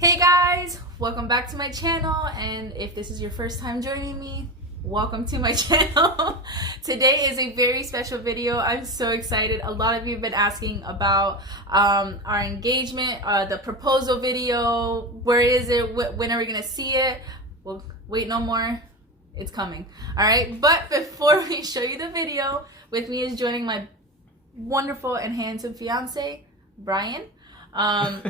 Hey guys, welcome back to my channel, and if this is your first time joining me, welcome to my channel. Today is a very special video. I'm so excited. A lot of you have been asking about our engagement, the proposal video. Where is it? When are we gonna see it? Well, wait no more. It's coming. All right, but before we show you the video, with me is joining my wonderful and handsome fiance, Brian.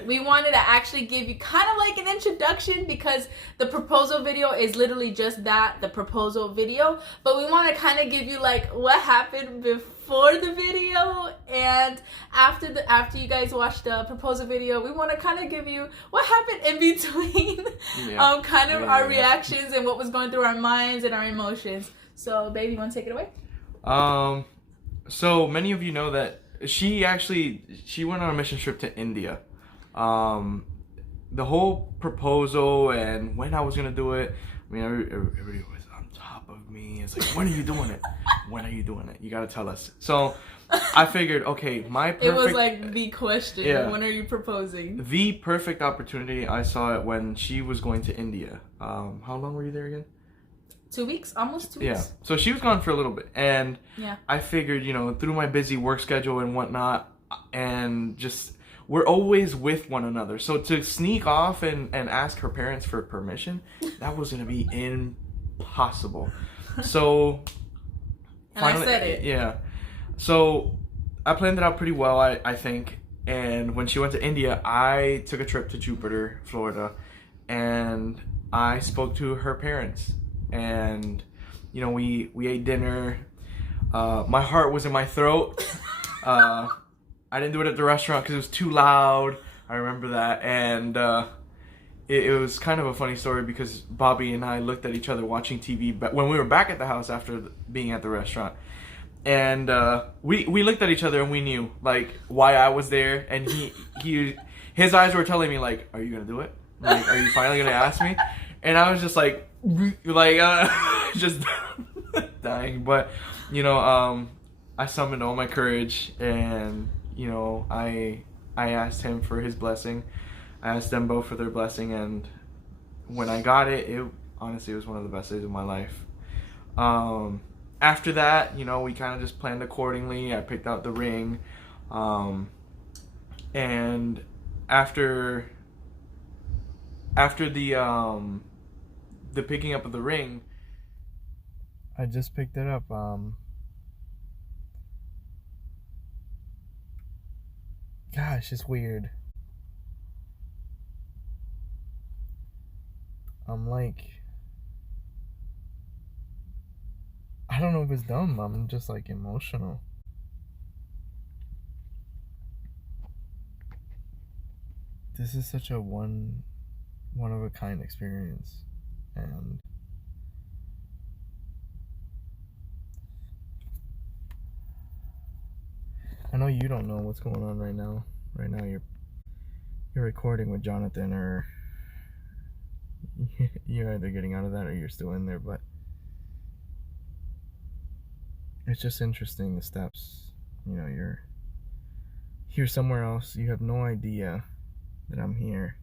We wanted to actually give you kind of like an introduction because the proposal video is literally just that, the proposal video, but we want to kind of give you like what happened before the video and after you guys watch the proposal video. We want to kind of give you what happened in between, our reactions and what was going through our minds and our emotions. So baby, you want to take it away? So many of you know that she went on a mission trip to India. The whole proposal and when I was gonna do it, I mean, everybody was on top of me. It's like, when are you doing it? When are you doing it? You gotta tell us. So I figured, okay, it was like the question. Yeah. When are you proposing? The perfect opportunity. I saw it when she was going to India. How long were you there again? 2 weeks, almost 2 weeks. Yeah, so she was gone for a little bit, and yeah, I figured, through my busy work schedule and whatnot, and just, we're always with one another. So to sneak off and ask her parents for permission, that was going to be impossible. So, and finally, I said it. Yeah. So I planned it out pretty well, I think. And when she went to India, I took a trip to Jupiter, Florida, and I spoke to her parents. And we ate dinner. My heart was in my throat. I didn't do it at the restaurant because it was too loud. I remember that. And it was kind of a funny story because Bobby and I looked at each other watching TV when we were back at the house after being at the restaurant. And we looked at each other and we knew like why I was there. And his eyes were telling me like, are you gonna do it? Like, are you finally gonna ask me? And I was just like just dying. But I summoned all my courage, and I asked him for his blessing. I asked them both for their blessing, and when I got it honestly was one of the best days of my life. After that, we kind of just planned accordingly. I picked out the ring, and after the picking up of the ring, I just picked it up. Gosh, it's weird. I'm like, I don't know if it's dumb. I'm just like emotional. This is such a one of a kind experience, and I know you don't know what's going on right now. Right now you're recording with Jonathan, or you're either getting out of that or you're still in there, but it's just interesting, the steps. You're here somewhere else. You have no idea that I'm here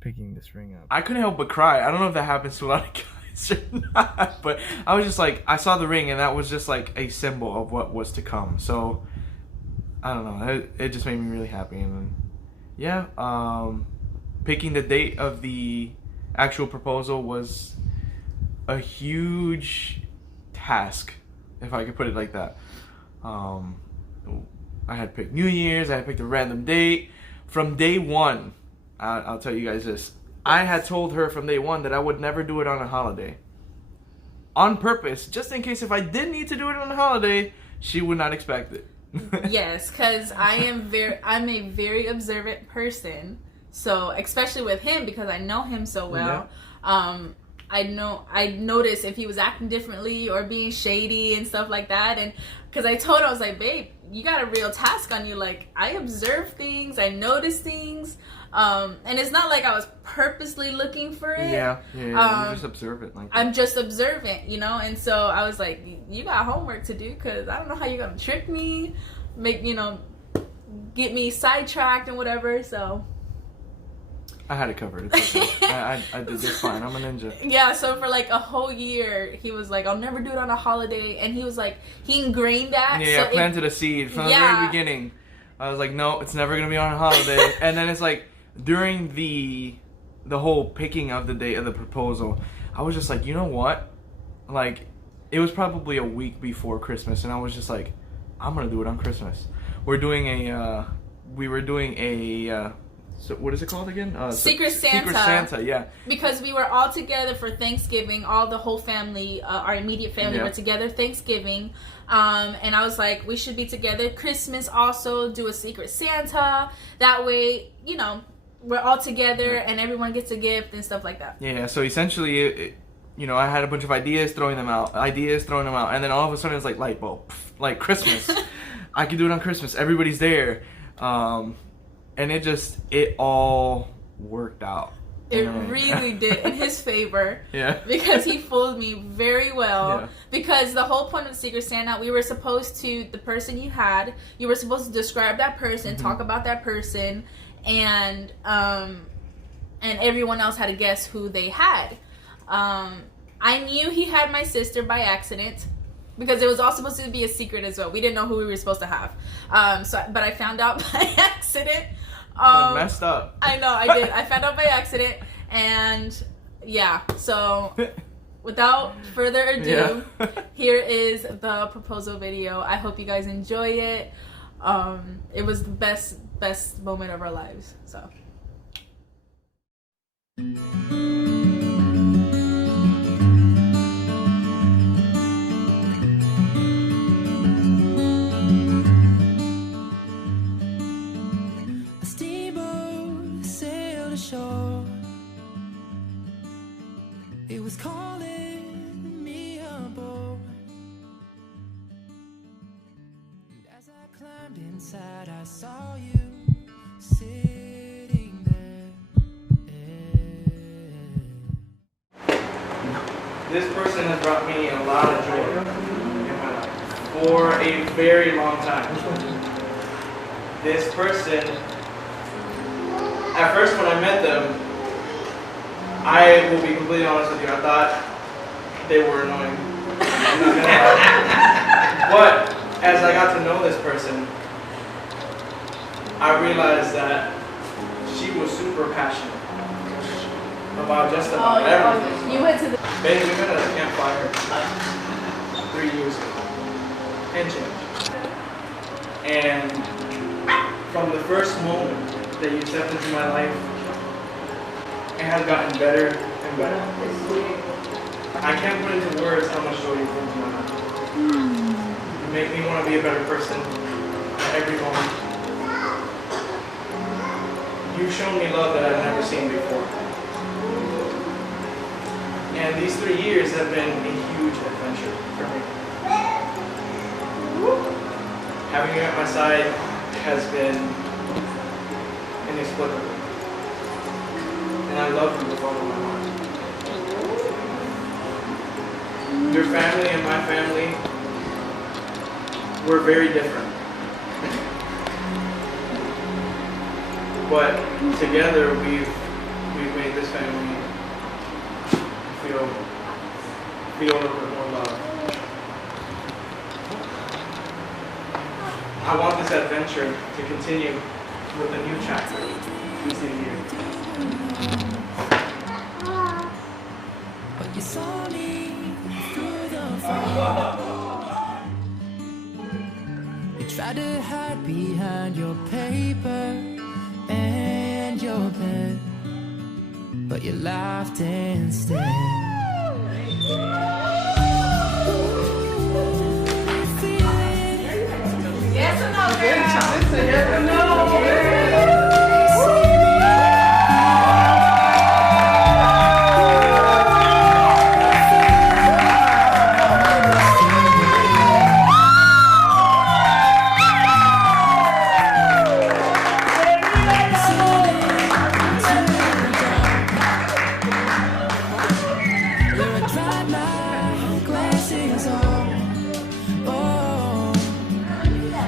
picking this ring up. I couldn't help but cry. I don't know if that happens to a lot of guys or not, but I was just like, I saw the ring and that was just like a symbol of what was to come. So I don't know, it just made me really happy. And yeah, picking the date of the actual proposal was a huge task, if I could put it like that. I had picked New Year's, I had picked a random date. From day one, I'll tell you guys this. I had told her from day one that I would never do it on a holiday. On purpose, just in case if I did need to do it on a holiday, she would not expect it. Yes, because I'm a very observant person. So, especially with him, because I know him so well. Yeah. I noticed if he was acting differently or being shady and stuff like that. And because I told her, I was like, babe, you got a real task on you. Like, I observe things, I notice things. And it's not like I was purposely looking for it. Yeah, you're just observant. Like that. I'm just observant, and so I was like, you got homework to do, because I don't know how you're gonna trick me, get me sidetracked and whatever. So I had it covered. It's okay. I did just fine. I'm a ninja. Yeah, so for like a whole year, he was like, I'll never do it on a holiday. And he was like, he ingrained that. Yeah, so I planted a seed from the very beginning. I was like, no, it's never going to be on a holiday. And then it's like, during the whole picking of the date of the proposal, I was just like, you know what? Like, it was probably a week before Christmas, and I was just like, I'm going to do it on Christmas. We were doing a, so what is it called again? Secret Santa. Secret Santa, yeah. Because we were all together for Thanksgiving. All the whole family, our immediate family were together Thanksgiving. And I was like, we should be together Christmas also, do a Secret Santa. That way, you know, we're all together and everyone gets a gift and stuff like that. Yeah, so essentially, you know, I had a bunch of ideas, throwing them out. And then all of a sudden it's like light bulb, like Christmas. I can do it on Christmas. Everybody's there. And it all worked out. It really did in his favor. Yeah. Because he fooled me very well. Yeah. Because the whole point of Secret Santa, we were supposed to, the person you were supposed to describe that person, talk about that person, and everyone else had to guess who they had. I knew he had my sister by accident. Because it was all supposed to be a secret as well. We didn't know who we were supposed to have. But I found out by accident. I messed up. I know, I did. I found out by accident. And yeah, so without further ado, here is the proposal video. I hope you guys enjoy it. It was the best moment of our lives. So. It was calling me aboard, and as I climbed inside, I saw you sitting there. This person has brought me a lot of joy in my life for a very long time. This person, at first when I met them, I will be completely honest with you, I thought they were annoying. I'm not gonna lie. But as I got to know this person, I realized that she was super passionate about just about everything. You went to the... Babe, we met at a campfire 3 years ago. And change. And from the first moment that you stepped into my life, it has gotten better and better. I can't put into words how much joy you bring to my life. You make me want to be a better person at every moment. You've shown me love that I've never seen before. And these 3 years have been a huge adventure for me. Having you at my side has been inexplicable. And I love you with all of my heart. Your family and my family, we're very different. But together we've made this family feel a little bit more love. I want this adventure to continue with a new chapter this new year. But you saw me through the fire. You tried to hide behind your paper and your pen, but you laughed instead. Yes or no, girl? It's a yes or no.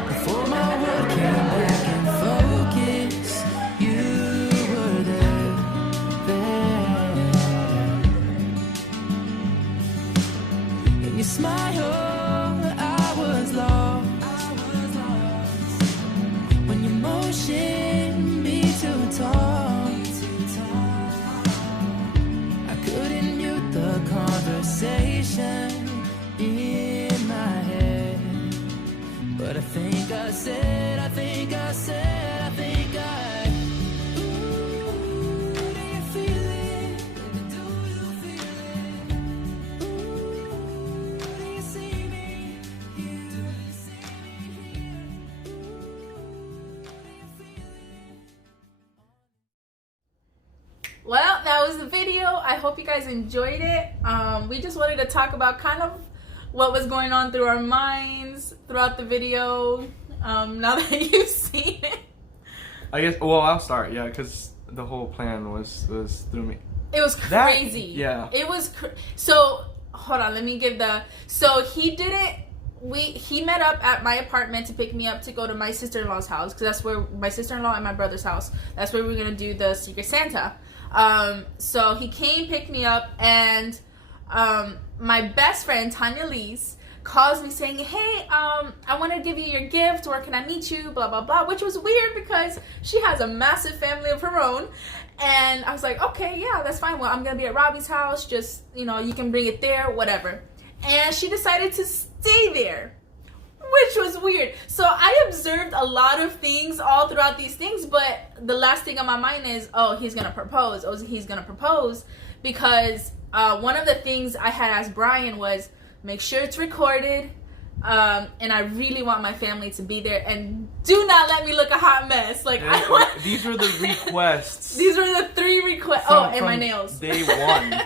Before my world came back and pushing me to talk. I couldn't mute the conversation in my head, but I think I said, I think I said, I think I. Ooh, do you feel it? Do you feel it? Ooh, do you see me? Do you see me here? Ooh, do you feel it? Well, that was the video. I hope you guys enjoyed it. We just wanted to talk about kind of what was going on through our minds throughout the video. Now that you've seen it, I guess. Well, I'll start. Yeah, because the whole plan was through me. it was crazy. Yeah. It was so. Hold on, let me give the. So he didn't. He met up at my apartment to pick me up to go to my sister-in-law's house, because that's where my sister-in-law and my brother's house. That's where we're gonna do the Secret Santa. So he came, picked me up, and my best friend Tanya Lise calls me saying, hey, I want to give you your gift, where can I meet you, blah blah blah, which was weird because she has a massive family of her own. And I was like, okay, yeah, that's fine. Well, I'm gonna be at Robbie's house, just, you know, you can bring it there, whatever. And she decided to stay there, which was weird. So I observed a lot of things all throughout these things, but the last thing on my mind is, oh, he's gonna propose. Oh, he's gonna propose, because one of the things I had asked Brian was, make sure it's recorded, and I really want my family to be there, and do not let me look a hot mess. Like, Yeah, I want. these were the requests. These were the 3 requests. from- Oh, and my from nails. Day one.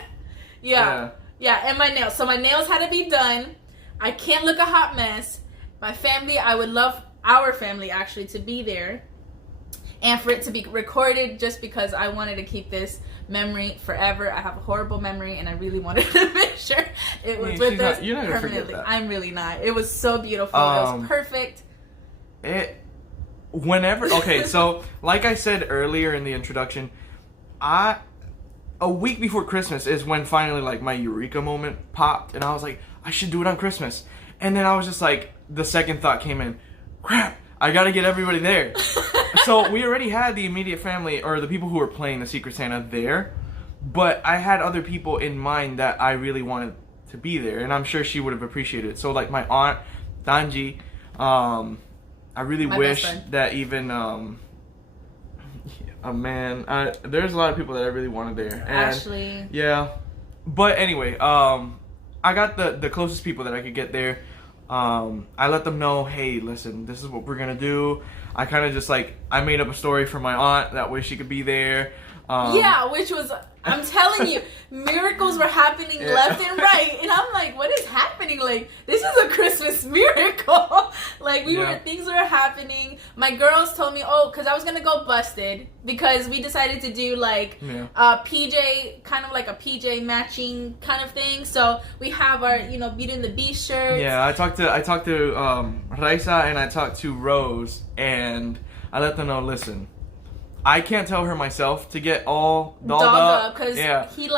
Yeah, and my nails. So my nails had to be done. I can't look a hot mess. My family, I would love our family actually to be there, and for it to be recorded, just because I wanted to keep this memory forever. I have a horrible memory, and I really wanted to make sure it was with us you're not gonna forget permanently. that. I'm really not. It was so beautiful. It was perfect. Okay, so like I said earlier in the introduction, a week before Christmas is when finally like my eureka moment popped, and I was like, I should do it on Christmas. And then I was just like, the second thought came in, crap, I gotta get everybody there. So we already had the immediate family, or the people who were playing the Secret Santa there, but I had other people in mind that I really wanted to be there, and I'm sure she would have appreciated it. So like my aunt, Danji, I really My wish best friend. that even, there's a lot of people that I really wanted there. And Ashley. yeah. But anyway, I got the closest people that I could get there. I let them know, hey, listen, this is what we're gonna do. I kind of just like, I made up a story for my aunt, that way she could be there. Yeah, which was, I'm telling you, miracles were happening left and right, and I'm like, what is happening? Like, this is a Christmas miracle. Like, things were happening. My girls told me, oh, because I was gonna go busted, because we decided to do like PJ, kind of like a PJ matching kind of thing. So we have our, Beauty and the Beast shirts. Yeah, I talked to Raisa, and I talked to Rose, and I let them know, listen, I can't tell her myself to get all dolled up, because he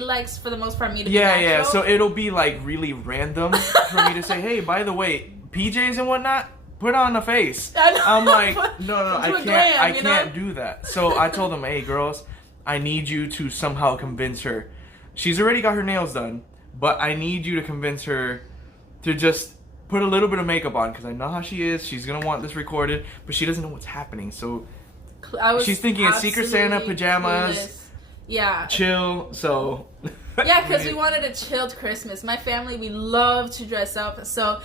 likes for the most part me to be yeah. natural. So it'll be like really random for me to say, hey, by the way, PJs and whatnot, put on a face. I'm like, no, I can't do that. So I told them, hey, girls, I need you to somehow convince her. She's already got her nails done, but I need you to convince her to just put a little bit of makeup on, because I know how she is. She's gonna want this recorded, but she doesn't know what's happening. So she's thinking of Secret Santa pajamas. Clueless. Yeah. Chill. So. Yeah, because we wanted a chilled Christmas. My family, we love to dress up. So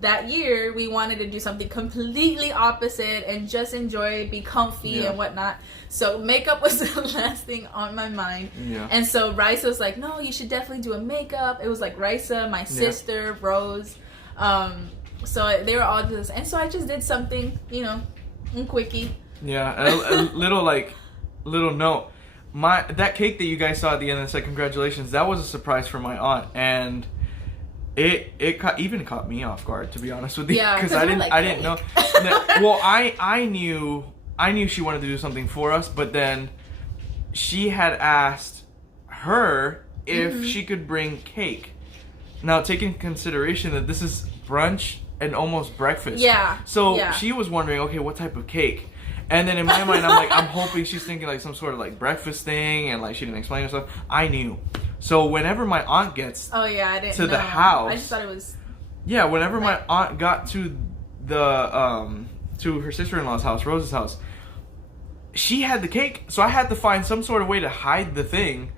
that year, we wanted to do something completely opposite and just enjoy, be comfy and whatnot. So makeup was the last thing on my mind. Yeah. And so Raisa was like, no, you should definitely do a makeup. It was like Raisa, my sister, Rose. So they were all just, and so I just did something, quickie. Yeah, a little note. That cake that you guys saw at the end and said congratulations, that was a surprise for my aunt, and it even caught me off guard, to be honest with you. Yeah, because I didn't know. Well, I knew she wanted to do something for us, but then she had asked her if she could bring cake. Now, take in consideration that this is brunch an almost breakfast. Yeah. So yeah. she was wondering, okay, what type of cake? And then in my mind, I'm like, I'm hoping she's thinking like some sort of like breakfast thing, and like she didn't explain herself. I knew. So whenever my aunt gets Oh yeah, I didn't to know. the house, I just thought it was. yeah, whenever my aunt got to the to her sister-in-law's house, Rose's house, she had the cake, so I had to find some sort of way to hide the thing,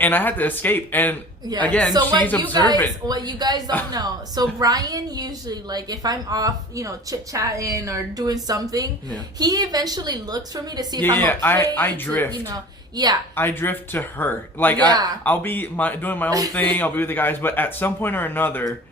and I had to escape. And Yeah. again, so she's observant. What you guys don't know. So Brian usually, like, if I'm off, you know, chit chatting or doing something, Yeah. he eventually looks for me to see if Yeah, I'm yeah, okay. I to, drift. You know, yeah. I drift to her. Like Yeah. I'll be doing my own thing. I'll be with the guys, but at some point or another,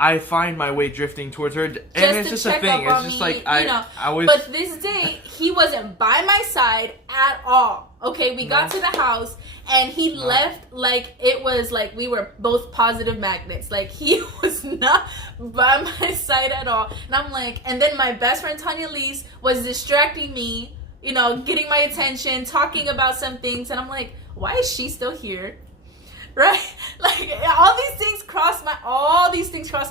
I find my way drifting towards her, and it's to just a check thing. up It's on just me, like you know. I was. But this day, he wasn't by my side at all. Okay, we got to the house, and he left like it was like we were both positive magnets. Like, he was not by my side at all. And I'm like, and then my best friend Tanya Lise was distracting me, you know, getting my attention, talking about some things, and I'm like, why is she still here? Right? Like, all these things crossed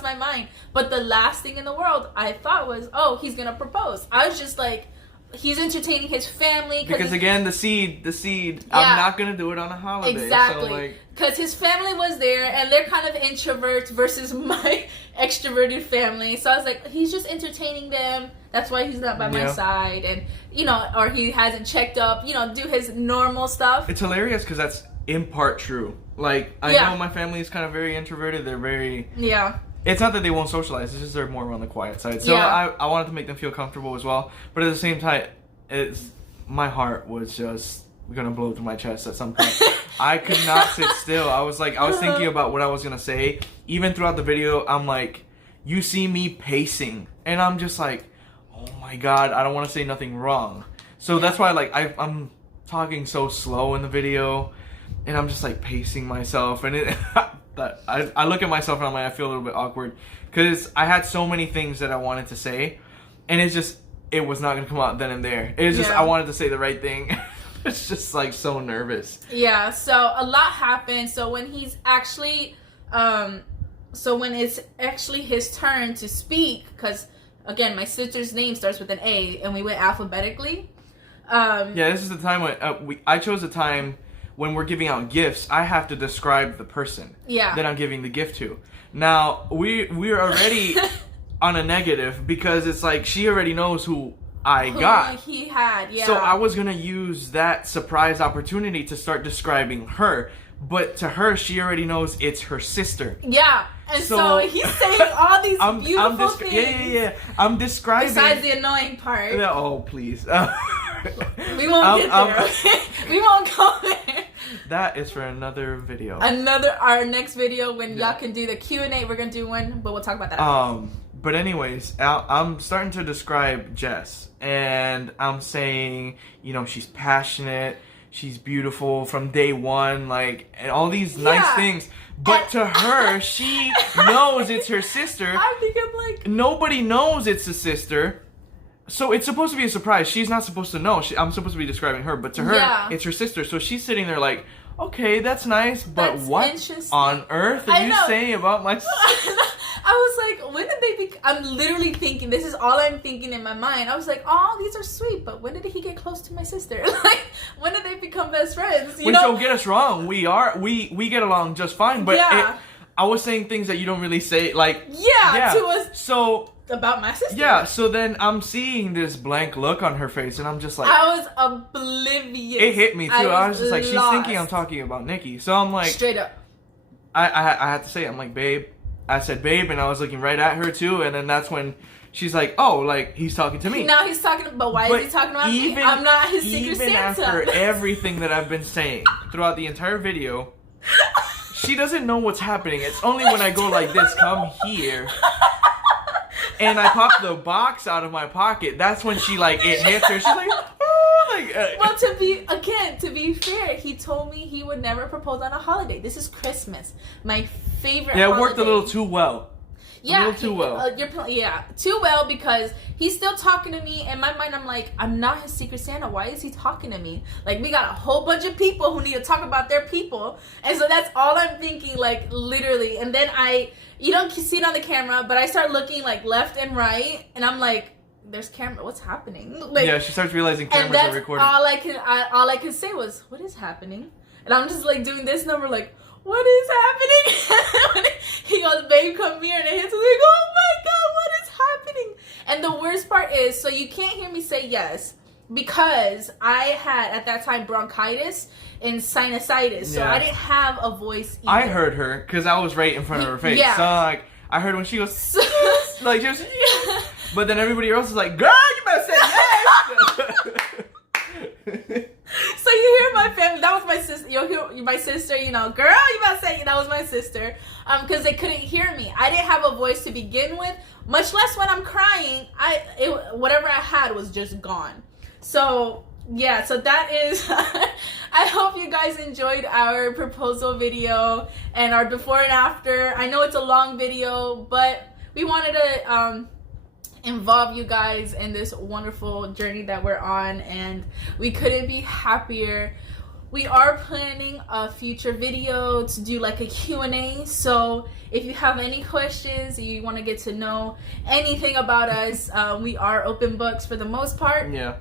my mind. But the last thing in the world I thought was, oh, he's gonna propose. I was just like, he's entertaining his family because again, the seed. Yeah. I'm not gonna do it on a holiday. Exactly. So like, because his family was there, and they're kind of introverts versus my extroverted family. So I was like, he's just entertaining them. That's why he's not by my Yeah. side, and you know, or he hasn't checked up. You know, do his normal stuff. it's hilarious because that's in part true. Like, I Yeah. know my family is kind of very introverted. They're very. Yeah. It's not that they won't socialize. It's just they're more on the quiet side. So Yeah. I wanted to make them feel comfortable as well. But at the same time, my heart was just gonna blow through my chest at some point. I could not sit still. I was thinking about what I was gonna say. Even throughout the video, I'm like, you see me pacing, and I'm just like, oh my god, I don't want to say nothing wrong. So that's why I'm talking so slow in the video, and I'm just like pacing myself, and it. I look at myself and I'm like, I feel a little bit awkward because I had so many things that I wanted to say, and it was not gonna come out then and there. It's just Yeah. I wanted to say the right thing. It's just like so nervous. Yeah, so a lot happened. So when he's actually, when it's actually his turn to speak, because again, my sister's name starts with an A, and we went alphabetically. Yeah, this is the time when I chose a time when we're giving out gifts. I have to describe the person Yeah. that I'm giving the gift to. Now we're already on a negative because it's like she already knows who I Who got. he had, yeah. So I was gonna use that surprise opportunity to start describing her, but to her, she already knows it's her sister. Yeah, and so So- he's saying all these beautiful things. Yeah. I'm describing. Besides the annoying part. Oh please. We won't get there. Okay? We won't go there. That is for another video. Our next video when Yeah. y'all can do the Q&A. We're gonna do one, but we'll talk about that. But anyways, I'm starting to describe Jess, and I'm saying, you know, she's passionate, she's beautiful from day one, like, and all these nice Yeah. things. But to her, she knows it's her sister. I think I'm like, Nobody knows it's a sister. So it's supposed to be a surprise. She's not supposed to know. I'm supposed to be describing her, but to her, Yeah. it's her sister. So she's sitting there like, okay, that's nice, but That's what interesting. on earth did I you know. say about my sister? I was like, when did they I'm literally thinking, this is all I'm thinking in my mind. I was like, oh, these are sweet, but when did he get close to my sister? Like, when did they become best friends? You Which know? don't get us wrong, we get along just fine, but Yeah. I was saying things that you don't really say, like, Yeah, to us So, about my sister. yeah, so then I'm seeing this blank look on her face, and I'm just like, I was oblivious. it hit me too. I was just like, she's lost. thinking I'm talking about Nikki. So I'm like, Straight up. I had to say it. I'm like, babe. I said, babe, and I was looking right at her too, and then that's when she's like, oh, like, he's talking to me. Now he's talking, but why is he talking about me? I'm not his secret Even Santa. after everything that I've been saying throughout the entire video, she doesn't know what's happening. It's only when I go like this, come here, and I pop the box out of my pocket, that's when she, like, it hits her. She's like, oh, like. Well, to be fair, he told me he would never propose on a holiday. This is Christmas, my favorite. Yeah, it worked a holiday. little too well. Yeah, little too well. Yeah, too well, because he's still talking to me. In my mind, I'm like, I'm not his Secret Santa. Why is he talking to me? Like, we got a whole bunch of people who need to talk about their people, and so that's all I'm thinking, like, literally. And then you don't see it on the camera, but I start looking like left and right, and I'm like, there's camera. What's happening? Like, yeah, she starts realizing cameras and that's are recording. all I could say was, what is happening? And I'm just like doing this number, like, what is happening? He goes, babe, come here. And it hits me like, oh my God, what is happening? And the worst part is, so you can't hear me say yes, because I had, at that time, bronchitis and sinusitis. So Yeah. I didn't have a voice either. I heard her because I was right in front of her face. Yeah. So like, I heard when she goes, like, she was, but then everybody else is like, girl, you better say yes. So you hear my family, that was my sister, you'll hear my sister, you know, girl, you about to say, that was my sister, because they couldn't hear me. I didn't have a voice to begin with, much less when I'm crying. Whatever I had was just gone. So yeah, so that is, I hope you guys enjoyed our proposal video and our before and after. I know it's a long video, but we wanted to involve you guys in this wonderful journey that we're on, and we couldn't be happier. We are planning a future video to do like a Q&A, so if you have any questions, you want to get to know anything about us, we are open books for the most part. Yeah,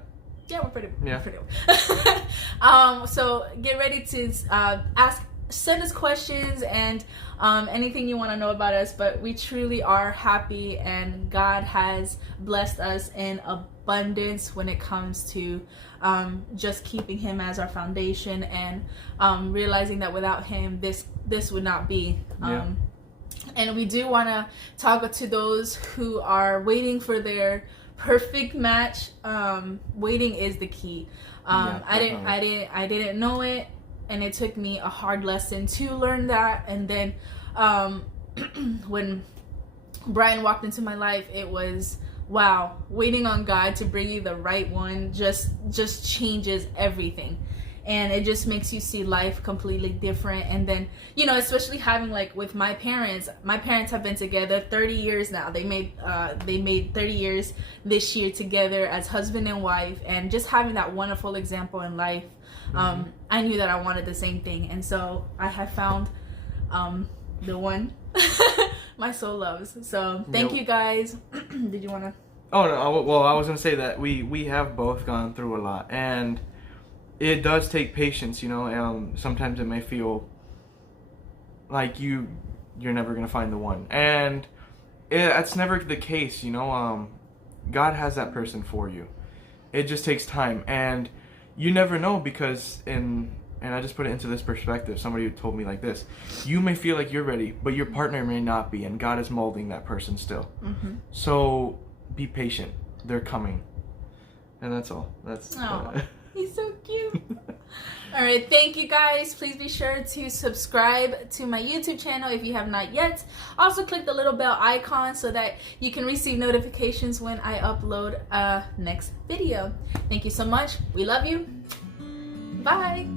we're pretty so get ready to send us questions and anything you want to know about us. But we truly are happy, and God has blessed us in abundance when it comes to just keeping him as our foundation, and realizing that without him this would not be. And we do want to talk to those who are waiting for their perfect match. Waiting is the key. I didn't know it, and it took me a hard lesson to learn that. And then when Brian walked into my life, it was, wow, waiting on God to bring you the right one just changes everything. And it just makes you see life completely different. And then, you know, especially having, like, with my parents have been together 30 years now. They made 30 years this year together as husband and wife, and just having that wonderful example in life. I knew that I wanted the same thing, and so I have found the one my soul loves. So thank you guys. Did you want to? Oh no, well, I was gonna say that we have both gone through a lot, and it does take patience, you know. Sometimes it may feel like you're never gonna find the one, and that's never the case, you know. God has that person for you. It just takes time, and you never know, because and I just put it into this perspective. Somebody told me like this: you may feel like you're ready, but your partner may not be, and God is molding that person still. So be patient. They're coming, and that's all. That's. He's so cute. All right, thank you guys. Please be sure to subscribe to my YouTube channel if you have not yet. Also click the little bell icon so that you can receive notifications when I upload a next video. Thank you so much. We love you. Bye.